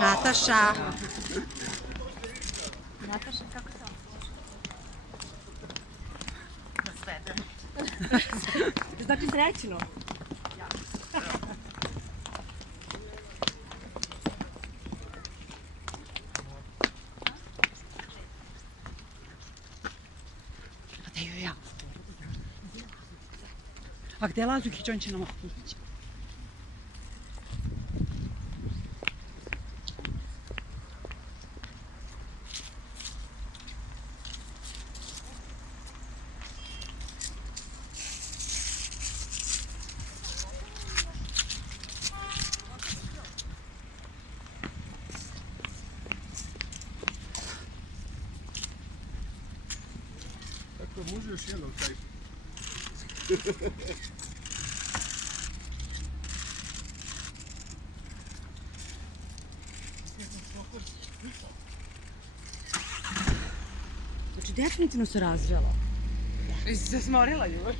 Nataša. Nataša, kako to? Da svedem. Znači srećno. A gde Lazukić, on će nam otići. Tako, može još jednom taj. Znači definitivno se razvela. I se smorila još.